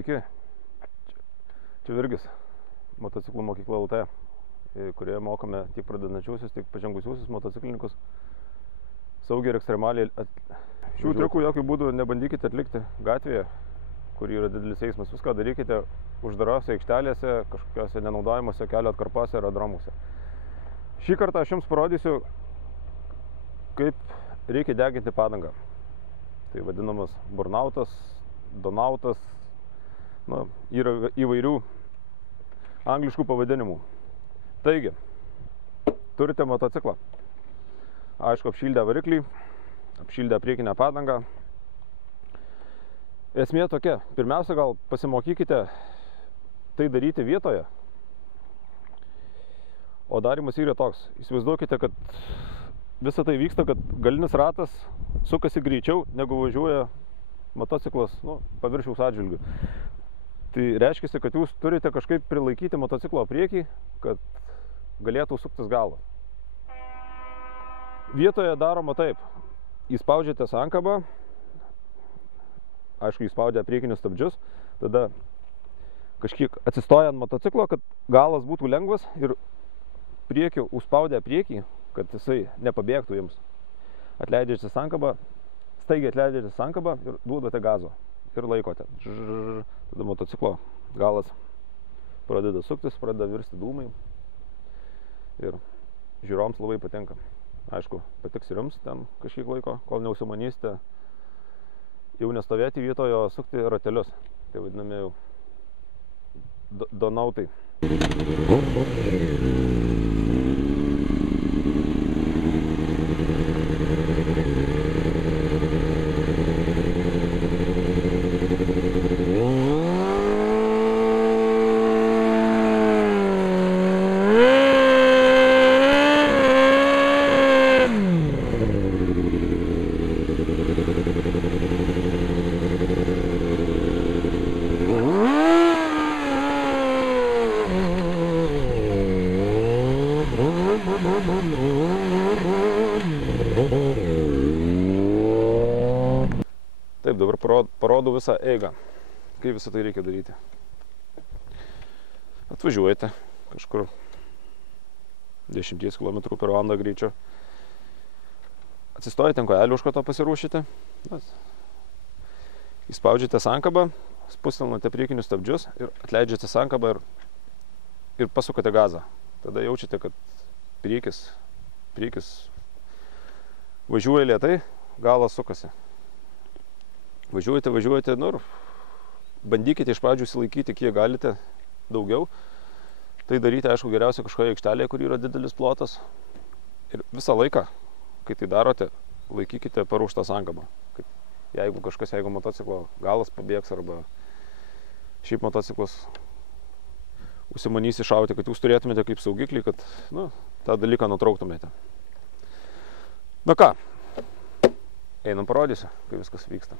Sveiki, čia Virgis, motociklų mokykla LT, kurioje mokome tiek pradedančiuosius, tiek pažengusiuosius motociklininkus saugiai ir ekstremaliai. Šių triukų jokių būdų nebandykite atlikti gatvėje, kur yra didelis eismas. Viską darykite uždarose aikštelėse, kažkokiose nenaudojimuose kelio atkarpose ir aerodromuose. Šį kartą aš jums parodysiu, kaip reikia deginti padangą. Tai vadinamas burnautas, donautas, yra įvairių angliškų pavadinimų. Taigi, turite motociklą. Aišku, apšildę variklį, apšildę priekinę padangą. Esmė tokia, pirmiausia, gal pasimokykite tai daryti vietoje. O darymas yra toks. Įsivaizduokite, kad visa tai vyksta, kad galinis ratas sukasi greičiau, negu važiuoja motociklas paviršiaus atžvilgiu. Tai reiškia, kad jūs turite kažkaip prilaikyti motociklo priekį, kad galėtų suktis galą. Vietoje daroma taip. Įspaudžiate sankabą, aišku, įspaudę priekinius stabdžius, tada kažkiek atsistoja ant motociklo, kad galas būtų lengvas ir priekiu užspaudę priekį, kad jisai nepabėgtų jums. Atleidžiate sankabą, staigiai atleidžiate sankabą ir duodate gazo. Ir laikote. Tada motociklo galas pradeda suktis, pradeda virsti dūmai. Ir žiūrovams labai patinka. Aišku, patiks ir jums ten kažkiek laiko, kol neusimanysite jau nestovėti vietoje, o sukti ratelius. Tai vadinami jau donautai. Taip, dabar parodau visą eigą, kaip visą tai reikia daryti. Atvažiuojate kažkur 10 km/h greičiu. Atsistojate ant kojelių, užkoto pasiruošite. Įspaudžiate sankabą, spustelnate priekinius stabdžius ir atleidžiate sankabą ir pasukate gazą. Tada jaučiate, kad priekis važiuoja lėtai, galas sukasi. Važiuojate ir bandykite iš pradžių įsilaikyti, kiek galite daugiau. Tai daryti, aišku, geriausia kažkoje aikštelėje, kur yra didelis plotas. Ir visą laiką, kai tai darote, laikykite paruoštą sankabą. Jeigu motociklo galas pabėgs arba šiaip motociklas užsimanys iššauti, kad jūs turėtumėte kaip saugiklį, kad tą dalyką nutrauktumėte. Na ką, einam parodysiu, kaip viskas vyksta.